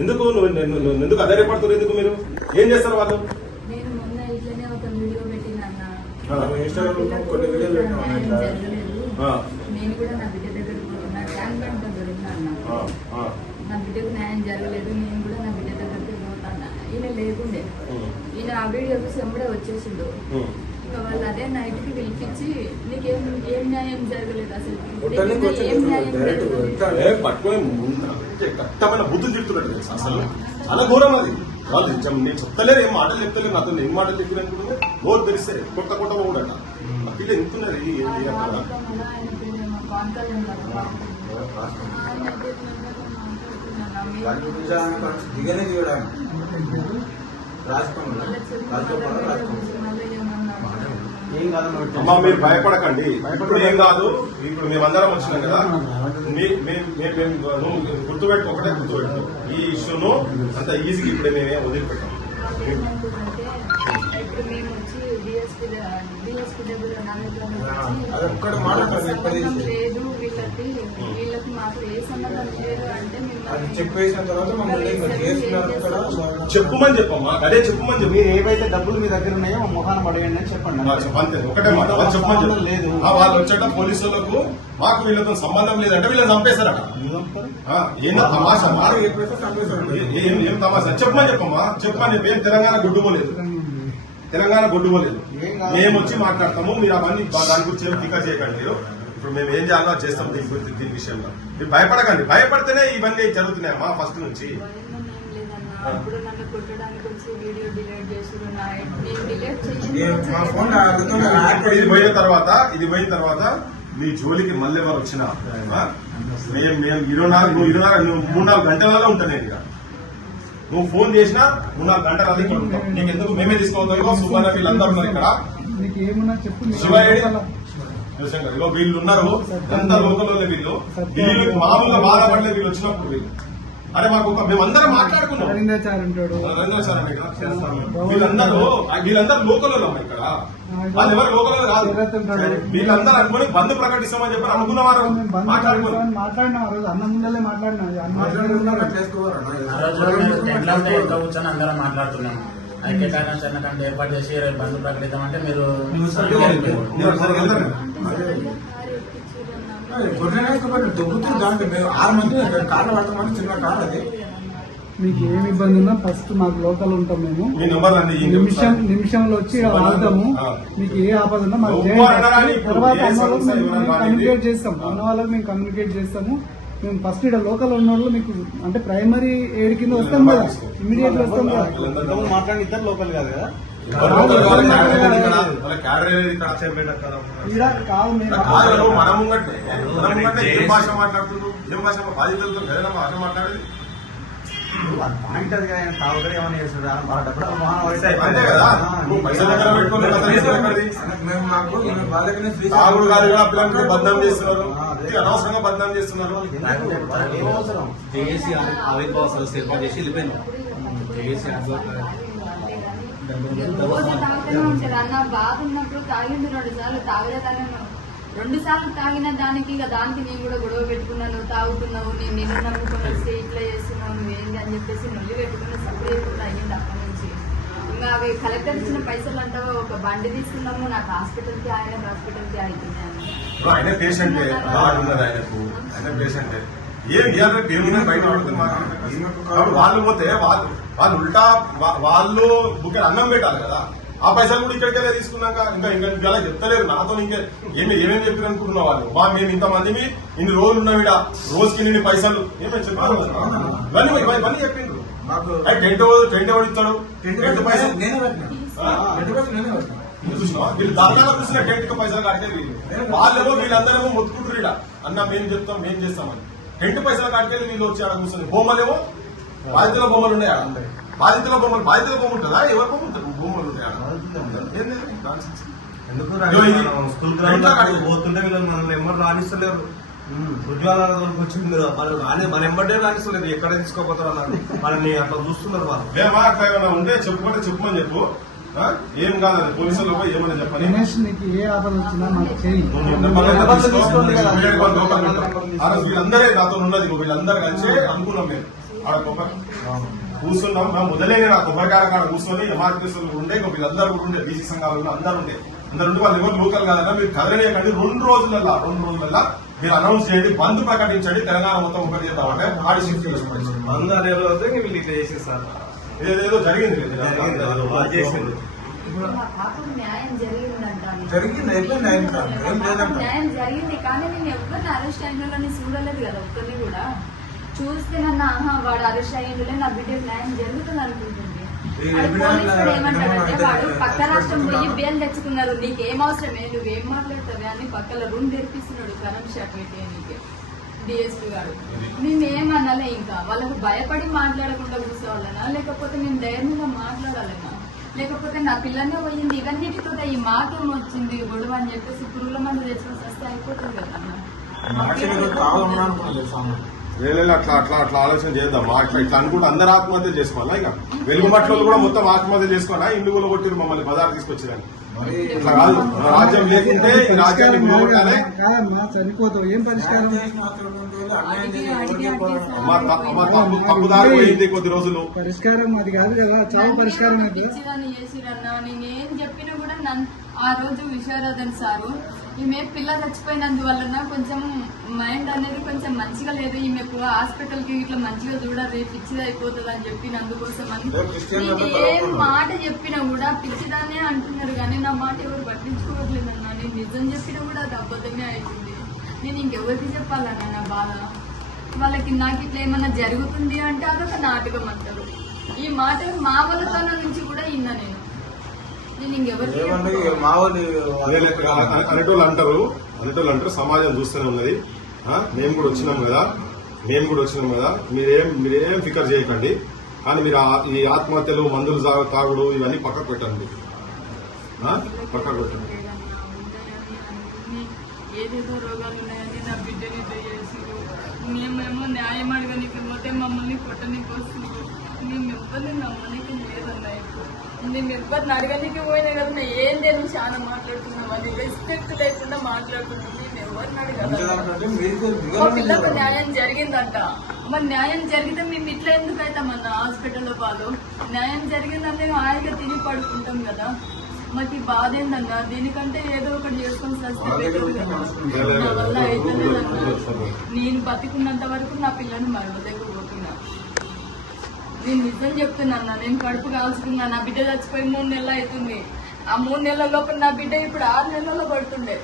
ఎందుకు నువ్వు ఎందుకు అధైర్యపడుతున్నారు? ఎందుకు మీరు ఏం చేస్తారు వాళ్ళు? నేను మొన్న ఇట్లనే ఒక వీడియో పెట్టినా కొన్ని వీడియోలు నేను కూడా నా బిడ్డ దగ్గర పోతున్నా, ట్యాంక్ బండ్ దగ్గర ఉన్నా అన్న. నా బిడ్డకు న్యాయం జరగలేదు, నేను కూడా నా బిడ్డ దగ్గరికి పోతాను. ఈయన లేకుండే, ఈయన ఆ వీడియో చూసి ఎంబడే వచ్చేసిండు. ఇంకా వాళ్ళు అదే నైట్ కి పిలిపించి నీకేం న్యాయం జరగలేదు, అసలు ఏం న్యాయం జరగలేదు పట్టుకొని కట్టమైన బుద్ధులు చెప్తున్నట్టు అసలు చాలా ఘోరం అది. వాళ్ళు నేను చెప్తలేరు, ఏం మాటలు చెప్తలేరు, నాతో ఏం మాటలు చెప్పిన అనుకుంటున్నా నోరు తెరిస్తే కొత్త కొత్త కూడా ఆ పిల్ల ఎంతున్నది అమ్మా. మీరు భయపడకండి, ఇప్పుడు ఏం కాదు. ఇప్పుడు మేమందరం వచ్చినాం కదా, గుర్తుపెట్టు, ఒకటే గుర్తుపెట్టు, ఈ ఇష్యూను అంత ఈజీగా ఇప్పుడే మేమే వదిలిపెట్టాం. లేదు వీళ్ళకి మాకు ఏ సంబంధం లేదు అంటే చెప్పేసిన తర్వాత చెప్పుమని చెప్పమ్మా, అదే చెప్పుమని చెప్పు. మీరు ఏవైతే డబ్బులు మీ దగ్గర ఉన్నాయో మొహాన్ని పడేయండి అని చెప్పండి. అంతే, ఒకటే మాట చెప్పమని చెప్పు. లేదు వాళ్ళు వచ్చేట పోలీసులకు మాకు వీళ్ళతో సంబంధం లేదంటే వీళ్ళని చంపేశారట. ఏందో తమాషా, ఏం తమాషా? చెప్పమని చెప్పమ్మా, చెప్పమని చెప్పి. ఏం తెలంగాణ గుడ్డుపోలేదు, తెలంగాణ గుడ్డుపోలేదు. మేము వచ్చి మాట్లాడతాము, మీరు అవన్నీ దాని గురించి ఏం టీకా చేయకండి. మీరు ఇప్పుడు మేము ఏం చేయాలో చేస్తాం దీని గురించి, దీని విషయంలో మీరు భయపడకండి. భయపడితేనే ఇవన్నీ జరుగుతున్నాయమ్మా ఫస్ట్ నుంచి. ఇప్పుడు నన్ను కొట్టడానికి వచ్చి వీడియో డిలీట్ ఇది పోయిన తర్వాత మీ జోలికి మళ్ళీ ఎవరు వచ్చినా మేము 3-4 గంటలలో ఉంటాను నేను. ఇక నువ్వు ఫోన్ చేసినా 3-4 గంటలు అది ఉంటాం. నీకు ఎందుకు మేమే తీసుకోవద్దాం. సుమారు వీళ్ళందరూ ఉన్నారు ఇక్కడ, శివశంకర్ ఇగో వీళ్ళు ఉన్నారు, ఎంత లోకల్ వీళ్ళు మామూలుగా బాధపడలే. వీళ్ళు వచ్చినప్పుడు వీళ్ళు అరే మాకు మేమందరం మాట్లాడుకున్నాం. వీళ్ళందరూ లోకల్ ఇక్కడ, వాళ్ళు ఎవరు లోకల్ కాదు. వీళ్ళందరూ అనుకుని బంద్ ప్రకటిస్తామని చెప్పి అనుకున్న వారు మాట్లాడినా అన్న ముందలే కూర్చొని అందరం మాట్లాడుతున్నాము. ఐక్యకార్యాచరణకంటే ఏర్పాటు చేసి బంద్ ప్రకటిద్దామంటే మీరు దొబ్బుతుంది. దాంట్లో మేము 6 మంది కార్లు పడతామని చిన్న కార్ అది. మీకు ఏమి ఇబ్బంది ఉన్నా ఫస్ట్ మాకు లోకల్ ఉంటాం. మేము నిమిషంలో వచ్చి ఆగుతాము. మీకు ఏ ఆపద ఉన్నా మాకు తర్వాత అన్న వాళ్ళకి మేము కమ్యూనికేట్ చేస్తాం. అన్న వాళ్ళకి మేము కమ్యూనికేట్ చేస్తాము. మేము ఫస్ట్ ఇక్కడ లోకల్ ఉన్న వాళ్ళు మీకు అంటే ప్రైమరీ ఎయిడ్ కింద వస్తాం కదా, ఇమీడియట్ వస్తాం కదా. మాట్లాడి ఇద్దరు లోకల్ కాదు కదా, ఏం భాష మాట్లాడుతున్నావు? ఏం భాష బాధితులతో భాష మాట్లాడేది పాయింట్ అది తాగుతారు ఏమైనా చేస్తారు అంతే కదా. నువ్వు పైసలు దగ్గర పెట్టుకుని తాగుడు కాదు, పిల్లలకి బద్నాం చేస్తున్నారు, అనవసరంగా బద్నాం చేస్తున్నారు. జేఏసీ ఆవిర్భావ ఏర్పాటు చేసి వెళ్ళిపోయినాం. జేఏసీ రోజు తాగుతూనే ఉంటాడు అన్న. బాధ ఉన్నప్పుడు తాగింది 2 సార్లు, తాగలేదన్నాను 2 సార్లు తాగిన దానికి దానికి నేను కూడా గొడవ పెట్టుకున్నాను. తాగుతున్నావు, నేను నిన్ను నమ్ముకొని వస్తే ఇట్లా చేస్తున్నావు, నువ్వేంటి అని చెప్పేసి నొల్లి పెట్టుకున్న సపరేట్ అయ్యింది అప్పటి నుంచి. ఇంకా అవి కలెక్టర్ ఇచ్చిన పైసలు అంటావా, ఒక బండి తీసుకున్నాము, నాకు హాస్పిటల్కి హాస్పిటల్కి అవుతున్నాను. ఆయన పేషెంట్ ఆయన పేషెంట్ ఏం బయట వాళ్ళు పోతే వాళ్ళు ఉల్టా వాళ్ళు బుక్ అన్నం పెట్టాలి కదా. ఆ పైసలు కూడా ఇక్కడికెళ్ళే తీసుకున్నాక ఇంకా ఇలా చెప్తలేరు నాతో. ఇంకా ఏమేమి చెప్పారు అనుకుంటున్నావు వాళ్ళు? మేము ఇంతమంది ఇన్ని రోజులు ఉన్నావిడ, రోజుకి ఇన్ని పైసలు ఏమేమి చెప్పారు ఇవన్నీ చెప్పిండ్రు. టెంట్ ఎవరు ఇస్తాడు? టెంట్ పైసలు చూసినా వీళ్ళు దాదాపు చూసిన టెంట్ కి పైసలు కడితే వాళ్ళేమో వీళ్ళందరేమో మొత్తుకుంటారు ఇడ అన్న మేము చెప్తాం మేము చేస్తామని. టెంట్ పైసలు కడితే వీళ్ళు వచ్చి ఆడ కూర్చొని బొమ్మలేమో బాధితుల బొమ్మలు ఉన్నాయి ఆడ. బాధితుల బొమ్మ ఉంటుందా? ఎవరి బొమ్మ ఉంటుంది? బొమ్మలు ఉంటాయి ఆడ. పోతుంటే వీళ్ళని మనం ఎవరు రాణిస్తలేరు. ఉద్యోగాలకు వచ్చింది కదా, మన ఎంబడే రాణిస్తలేదు. ఎక్కడ తీసుకోపోతారు అన్నారు, మనల్ని అట్లా చూస్తున్నారు వాళ్ళు. మేమా అట్లా ఏమైనా ఉంటే చెప్పమని చెప్పు. ఏం కాదు పోలీసులు ఏమైనా చెప్పండి. నీకు ఏ ఆపద వచ్చినా మాకు చేయి. వీళ్ళందరే నాతో ఉన్నది, వీళ్ళందరూ కలిసి అనుకున్నాం మేము. ఆడ కొబ్బరి కూర్చున్నాం మేము మొదలైన నా కొబ్బరికాయ కాడ కూర్చొని ఎమార్టీసులు ఉండే వీళ్ళందరూ కూడా ఉండే బీసీ సంఘాలు అందరూ ఉండే అందరు వాళ్ళు ఎవరు లోకల్ కాదన్నా మీరు కదలనేయండి 2 రోజులలో మీరు అనౌన్స్ చేయండి బంద్ ప్రకటించండి తెలంగాణ మొత్తం ఒకటి చేద్దామంటే ఆడి షిఫ్ట్ చేసుకోండి వీళ్ళు ఇట్లా చేసేసారు ఏదేదో జరిగింది చేసింది మా పాపకు న్యాయం జరిగిందంటాను. జరిగింది అయిపోయింది ఆయన కాదు. ఏం లేదంట. న్యాయం జరిగింది కానీ నేను ఎవరిని అరెస్ట్ అయిన చూడలేదు కదా ఒక్కరిని కూడా. చూస్తే నన్ను ఆహా వాడు అరెస్ట్ అయ్యిందిలే నా బిడ్డకు న్యాయం జరుగుతుంది అనుకుంటుంది. అది పోలీసు వాడు ఏమంటాడంటే వాడు పక్క రాష్ట్రం పోయి బెయిల్ తెచ్చుకున్నారు, నీకేం అవసరమే నువ్వేం మాట్లాడతావే అని పక్కల రూమ్ తెరిపిస్తున్నాడు కరెంట్ షాక్ పెట్టి నీకే డిఎస్పీ గారు. మేమేమనాలే ఇంకా వాళ్ళకు భయపడి మాట్లాడకుండా కూర్చోవాలనా లేకపోతే నేను ధైర్యంగా మాట్లాడాలనా లేకపోతే నా పిల్లనే పోయింది ఇవన్నిటితో ఈ మాకేం వచ్చింది గొడవ అని చెప్పేసి పురుగుల మందు తెచ్చుకొని వస్తే అయిపోతుంది కదా. అట్లా ఆలోచన చేద్దాం. ఇట్లా అనుకుంటే అందరు ఆత్మహత్య చేసుకోవాలా? ఇక వెలుగుమట్లో కూడా మొత్తం ఆత్మహత్య చేసుకోవాలా? ఇండ్లు కూడా కొట్టిరు మమ్మల్ని బజార్ తీసుకొచ్చేదాన్ని. ఇట్లా కాదు, రాజ్యం లేకుంటే ఈ రాజ్యాన్ని చనిపోతావు ఏం పరిష్కారం? తప్పుదారి పోయింది కొద్ది రోజులు. పరిష్కారం అది కాదు కదా, చాలా పరిష్కారం అయితే చేసిరన్నా. నేనేం చెప్పినా కూడా ఆ రోజు విశారదన్ సారు ఈమె పిల్ల చచ్చిపోయినందువలన కొంచెం మైండ్ అనేది కొంచెం మంచిగా లేదు, ఈమెకు హాస్పిటల్ కి ఇట్లా మంచిగా చూడాలి పిచ్చిది అయిపోతుంది అని చెప్పినందుకోసం అని ఏం మాట చెప్పినా కూడా పిచ్చిదానే అంటున్నారు కానీ నా మాట ఎవరు పట్టించుకోవట్లేదన్నా. నేను నిజం చెప్పినా కూడా అది అబద్ధమే అవుతుంది. నేను ఇంకెవరికి చెప్పాలన్నా నా బాధ? వాళ్ళకి నాకు ఇట్లా ఏమన్నా జరుగుతుంది అంటే అదొక నాటకం అంటారు. ఈ మాట మా వాళ్ళతనం నుంచి కూడా విన్నా నేను ఇంకెవరికి అనేటోళ్ళు అంటారు సమాజం చూస్తూనే ఉన్నది. మేము కూడా వచ్చినాం కదా మీరేం ఫికర్ చేయకండి కానీ మీరు ఈ ఆత్మహత్యలు మందులు తాగుడు ఇవన్నీ పక్కకు పెట్టండి. పక్కకు పెట్టండి. ఏదేదో రోగాలు ఉన్నాయని నా బిడ్డని చేసి మేమేమో న్యాయం అడగనికి పోతే మమ్మల్ని కొట్టనికి వస్తున్నారు. మేము ఎవరిని నమ్మనికి లేదన్నా. మేము ఎవరిని అడగనికి పోయినా కదా ఏం తెలియదు చాలా మాట్లాడుతున్నాం, అది రెస్పెక్ట్ లేకుండా మాట్లాడుతున్నాం. మేము ఎవరిని అడగాలి? మా పిల్లకు న్యాయం జరిగిందంట. మరి న్యాయం జరిగితే మేము ఇట్లా ఎందుకు అవుతామన్నా హాస్పిటల్లో పాలు? న్యాయం జరిగిందంటే హాయిగా తిని పడుకుంటాం కదా. మాకు బాధ ఏందన్నా, దీనికంటే ఏదో ఒకటి చేసుకొని సస్తే బెటర్ కదా. నా వల్ల అయితలేదన్నా. నేను బతికున్నంత వరకు నా పిల్లని మరవలేకపోతున్నా. నేను నిజం చెప్తున్నా, నేను కడుపు కాల్చుకున్నా. నా బిడ్డ చచ్చిపోయి 3 నెలలు అవుతుంది. ఆ 3 నెలల లోపల నా బిడ్డ ఇప్పుడు 6 నెలల్లో పడుతుండే.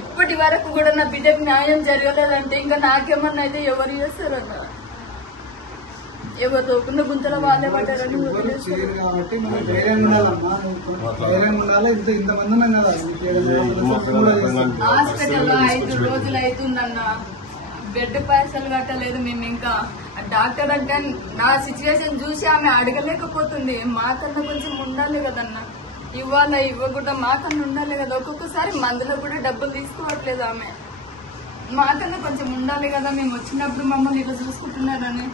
ఇప్పటి వరకు కూడా నా బిడ్డకు న్యాయం జరగలేదంటే ఇంకా నాకేమన్నా అయితే ఎవరు చేస్తారన్నా? ఎవరు తోకుండా గుంతల వాళ్ళే పడ్డారని కాబట్టి మనం ధైర్యం ఉండాలమ్మా. ధైర్యం ఉండాలి. ఇంతమంది ఉన్నాం కదా. హాస్పిటల్లో 5 రోజులు అవుతుందన్నా. బెడ్ పైసలు కట్టలేదు మేము. ఇంకా డాక్టర్ అంటే నా సిచ్యువేషన్ చూసి ఆమె అడగలేకపోతుంది. మాకన్నా కొంచెం ఉండాలి కదన్నా. ఇవ్వాలా ఇవ్వకుండా మాకన్నా ఉండాలి కదా. ఒక్కొక్కసారి మందులో కూడా డబ్బులు తీసుకోవట్లేదు ఆమె. మాకన్నా కొంచెం ఉండాలి కదా. మేము వచ్చినప్పుడు మమ్మల్ని ఇట్లా చూసుకుంటున్నారని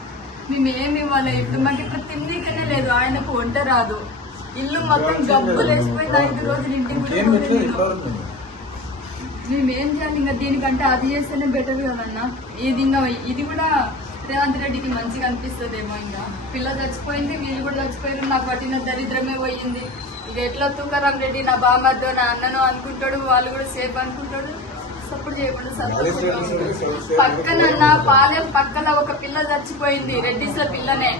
మేము ఏమి ఇవ్వాలి? ఇప్పుడు మాకు ఇప్పుడు తిండికనే లేదు. ఆయనకు వంట రాదు. ఇల్లు మొత్తం గబ్బులు వేసిపోయింది. 5 రోజులు ఇంటికి మేమేం చేయాలి? ఇంకా దీనికంటే అది చేస్తేనే బెటర్ కదన్నా. ఇది కూడా రేవంత్ రెడ్డికి మంచిగా అనిపిస్తుందేమో. ఇంకా పిల్ల చచ్చిపోయింది, వీళ్ళు కూడా చచ్చిపోయారు. నాకు పట్టిన దరిద్రమే పోయింది. ఇక ఎట్లా తుకారాం రెడ్డి నా బామ్మతో నా అన్నను అనుకుంటాడు, వాళ్ళు కూడా సేఫ్ అనుకుంటాడు. సపోర్ట్ చేయకుండా పక్కన పాలెం పక్కన ఒక పిల్ల చచ్చిపోయింది, రెడ్డిస్ల పిల్లనే.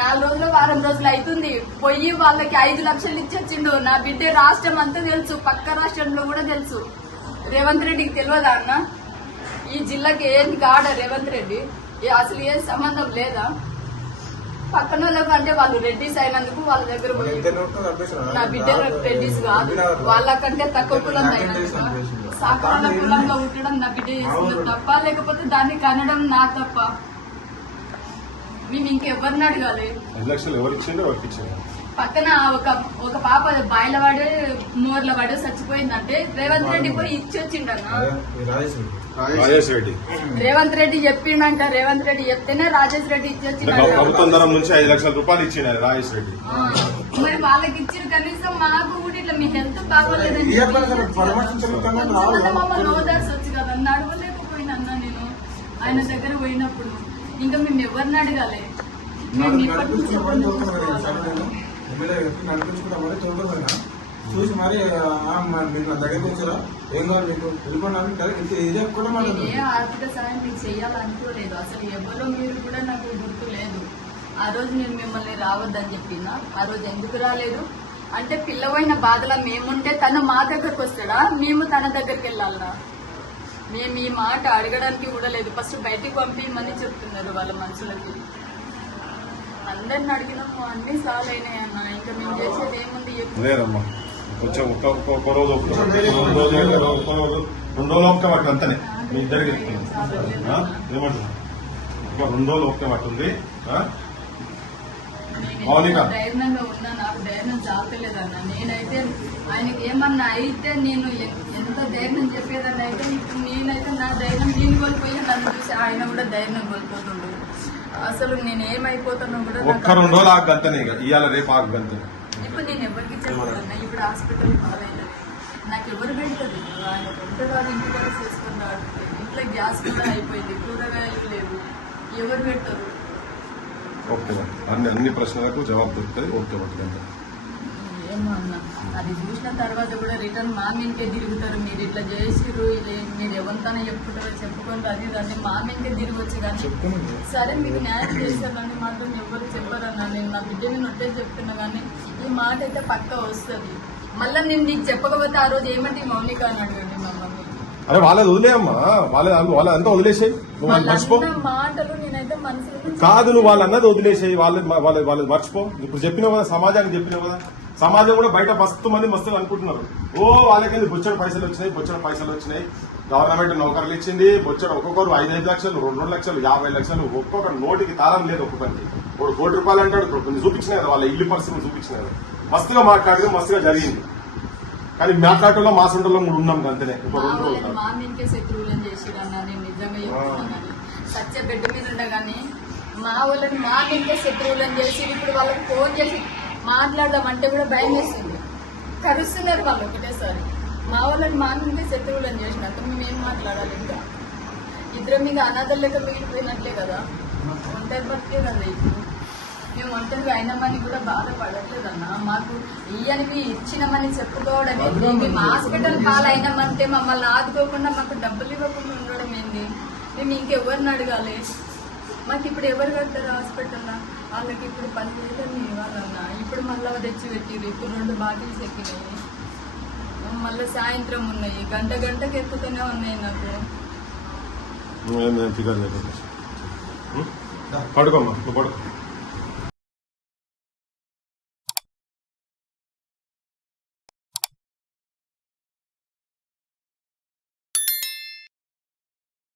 4 రోజులు 1 రోజులు అవుతుంది. పోయి వాళ్ళకి 5 లక్షలు ఇచ్చొచ్చిండు. నా బిడ్డ రాష్ట్రం అంతా తెలుసు, పక్క రాష్ట్రంలో కూడా తెలుసు. రేవంత్ రెడ్డికి తెలియదా అన్న? ఈ జిల్లాకి ఏం కాడ రేవంత్ రెడ్డి? అసలు ఏం సంబంధం లేదా? పక్కన వాళ్ళకు అంటే వాళ్ళు రెడ్డిస్ అయినందుకు వాళ్ళ దగ్గర పోయి నా బిడ్డ రెడ్డిస్ కాదు, వాళ్ళకంటే తక్కువ కులం అయినందుకు సాకార కులంలో ఉండడం నా బిడ్డ చేసింది తప్ప, లేకపోతే దాన్ని కనడం నా తప్ప? మేము ఇంకెవరిని అడగాలి? పక్కన ఒక పాప బాయిలవాడే మోర్లవాడే చచ్చిపోయిందంటే రేవంత్ రెడ్డి పోయి ఇచ్చి వచ్చిండన్న. రేవంత్ రెడ్డి చెప్పిండంట. రేవంత్ రెడ్డి చెప్తేనే రాజేష్ రెడ్డి ఇచ్చి వచ్చిండ నుంచి 5 లక్షల రూపాయలు ఇచ్చిండు రాజేష్ రెడ్డి. మరి వాళ్ళకి ఇచ్చిన కనీసం మాకు కూడా ఇట్లా మీ హెల్త్ బాగోలేదని మమ్మల్ని ఓదార్సి వచ్చి కదా. నడవలేకపోయినా నేను ఆయన దగ్గర పోయినప్పుడు ఇంకా మేము ఎవరిని అడగాలి? మేము ఇప్పటి నుంచి ఎవరిని చూసుకోవాలి? నడిపించుకుంటా తోడుకోదా చూసి మరి మీరు నా దగ్గరికి వచ్చారా ఏం కావాలి మీకు వెళ్ళిపోయినా ఇదే కూడా నేను ఏ ఆర్థిక సాయం మీకు చెయ్యాలనుకోలేదు. అసలు ఎవరో మీరు కూడా నాకు గుర్తు లేదు. ఆ రోజు నేను మిమ్మల్ని రావద్దని చెప్పినా, ఆ రోజు ఎందుకు రాలేదు అంటే పిల్లవైన బాధలో మేముంటే తను మా దగ్గరకు వస్తాడా, మేము తన దగ్గరికి వెళ్ళాలనా? మేము ఈ మాట అడగడానికి కూడా లేదు. ఫస్ట్ బయటికి పంపించమని చెప్తున్నారు వాళ్ళ మనుషులకి. అందరిని అడిగినాము, అన్ని సార్లు అయినాయి అన్న. ఇంకా మేము చేసేది ఏముంది చెప్పు. లేదమ్మా కొంచెం ఒక్క రోజు రెండు రోజులు ఒక్క వాటి అంతనే మీ ఇద్దరికి ఏమంటున్నా ఒక 2 రోజులు ఒక్క వాటి ఉంది. మౌనిక ధైర్యంగా ఉన్నా, నాకు ధైర్యం చాలలేదన్న. నేనైతే ఆయనకి ఏమన్నా అయితే నేను ఎంత ధైర్యం చెప్పేదాన్ని అయితే ఇప్పుడు నేనైతే నా ధైర్యం నేను కోల్పోయి నన్ను చూసి ఆయన కూడా ధైర్యం కోల్పోతుండు. అసలు నేను ఏమైపోతానో కూడా ఒక్క 2 రోజులు ఆగు గంతనే, ఇవాళ రేపు ఆగు గంతే. ఇప్పుడు నేను ఎవరికి చెప్పాలన్నా, ఇప్పుడు హాస్పిటల్ పాలైనది నాకు ఎవరు పెడతారు? ఆయన పెడతారు, ఇంటి కూడా చేసుకుని రాడుతుంది. ఇంట్లో గ్యాస్ కూడా అయిపోయింది, కూరగాయలు లేవు, ఎవరు పెడతారు? ఓకే అన్ని ప్రశ్నలకు జవాబు దొరుకుతుంది. ఓకే గంతే. ఏమో అన్న, అది చూసిన తర్వాత కూడా రిటర్న్ మా మీకే తిరుగుతారు. మీరు ఇట్లా చేసిర్రు, మీరు ఎవరితోనే చెప్పుకుంటారో చెప్పుకుంటారు, అది దాన్ని మా మీకే తిరగొచ్చు. కానీ సరే మీకు న్యాయం చేశారని మాత్రం ఎవరు చెప్పారన్నా. నేను నా బిడ్డని నొట్టే చెప్తున్నా, కానీ ఈ మాట అయితే పక్క వస్తుంది. మళ్ళీ నేను నీకు చెప్పకపోతే ఆ రోజు ఏమంటే మౌనిక అని అడగండి మమ్మల్ని. అరే వాళ్ళది వదిలేయమ్మా, వాళ్ళంతా వదిలేసాయి, మర్చిపో. మాటలు నేనైతే మనసులో కాదు, నువ్వు వాళ్ళన్నది వదిలేసాయి, వాళ్ళు మర్చిపో. ఇప్పుడు చెప్పినావు కదా, సమాజానికి చెప్పినావు కదా. సమాజం కూడా బయట మస్తుగా అనుకుంటున్నారు. వాళ్ళకి బొచ్చడు పైసలు వచ్చినాయి, గవర్నమెంట్ నౌకర్లు ఇచ్చింది, బొచ్చడు ఒక్కొక్కరు 5 లక్షలు, 2 లక్షలు, 50 లక్షలు, ఒక్కొక్కరు నోటికి తాళం లేదు. ఒక్కొక్కరికి 1 కోటి రూపాయలు అంటాడు. కొన్ని చూపించినాయి కదా, వాళ్ళ ఇల్లు పరిస్థితులు చూపించినాయి కదా. మస్తుగా మాట్లాడితే మస్తుగా జరిగింది. కానీ మాట్లాడటంలో మా సొంతలో కూడా ఉన్నాం అంతనే. ఒక 2 రోజులు మా మీకే శత్రువులను చేసిరన్నా. నేను నిజంగా చెప్తున్నాను, సత్య బిడ్డ మీద ఉండగానే మా వాళ్ళని మా మీకే శత్రువులను చేసి ఇప్పుడు వాళ్ళకి ఫోన్ చేసి మాట్లాడదామంటే కూడా భయం వేస్తుంది. కరుస్తున్నారు వాళ్ళు ఒకటేసారి. మా వాళ్ళని మా మీదే శత్రువులను చేసినంత మేమేం మాట్లాడాలి? ఇంకా ఇద్దరు మీద అనాథల లెక్క మిగిలిపోయినట్లే కదా. ఒంటరి బతికే కదా ఇప్పుడు. మేము ఒంటరిగా అయినామని కూడా బాధపడట్లేదన్నా. మాకు ఇయ్యనివి ఇచ్చినామని చెప్పుకోవడం ఏంటి? మేము హాస్పిటల్ పాలైనామంటే మమ్మల్ని ఆదుకోకుండా మాకు డబ్బులు ఇవ్వకుండా ఉండడం ఏంటి? మేము ఇంకెవరిని అడగాలి? మాకు ఇప్పుడు ఎవరు కడతారు హాస్పిటల్లో? వాళ్ళకి ఇప్పుడు 10,000 ఇవ్వాలన్నా. ఇప్పుడు మళ్ళీ తెచ్చి పెట్టిరు. ఇప్పుడు 2 బాటిల్స్ ఎక్కినాయి, మళ్ళీ సాయంత్రం ఉన్నాయి, గంటకి ఎక్కుతూనే ఉన్నాయి. నాకు పడుకోమ్మా, నువ్వు పడుకో.